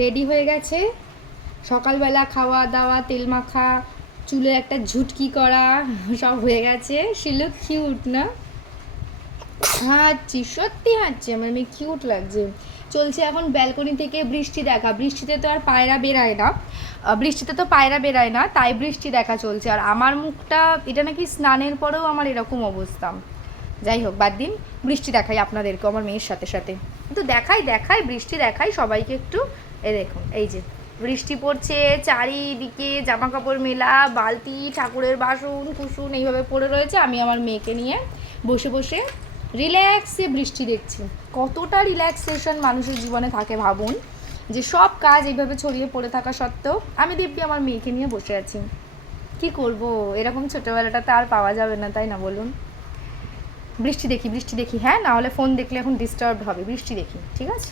Ready হয়ে গেছে, সকালবেলা খাওয়া দাওয়া, তেল মাখা, চুলে একটা ঝুটকি করা, সব হয়ে গেছে। সে লুক কিউট না? হাঁচছি, সত্যি হাঁচছি, আমার মেয়ে কিউট লাগছে। চলছে এখন ব্যালকনি থেকে বৃষ্টি দেখা। বৃষ্টিতে তো আর পায়রা বেরায় না, তাই বৃষ্টি দেখা চলছে। আর আমার মুখটা, এটা নাকি স্নানের পরেও আমার এরকম অবস্থা। যাই হোক, বাদ দিন, বৃষ্টি দেখাই আপনাদেরকে আমার মেয়ের সাথে সাথে। কিন্তু দেখাই বৃষ্টি দেখাই সবাইকে একটু। এই দেখুন, এই যে বৃষ্টি পড়ছে, চারিদিকে জামা কাপড় মেলা, বালতি, ঠাকুরের বাসন কুসুন এইভাবে পড়ে রয়েছে। আমি আমার মেয়েকে নিয়ে বসে বসে রিল্যাক্সে বৃষ্টি দেখছি। কতটা রিল্যাক্সেশন মানুষের জীবনে থাকে ভাবুন, যে সব কাজ এইভাবে ছড়িয়ে পড়ে থাকা সত্ত্বেও আমি দিব্যি আমার মেয়েকে নিয়ে বসে আছি। কি করব, এরকম ছোটোবেলাটাতে আর পাওয়া যাবে না, তাই না বলুন? বৃষ্টি দেখি, হ্যাঁ, না হলে ফোন দেখলে এখন ডিস্টার্ব হবে। বৃষ্টি দেখি, ঠিক আছে।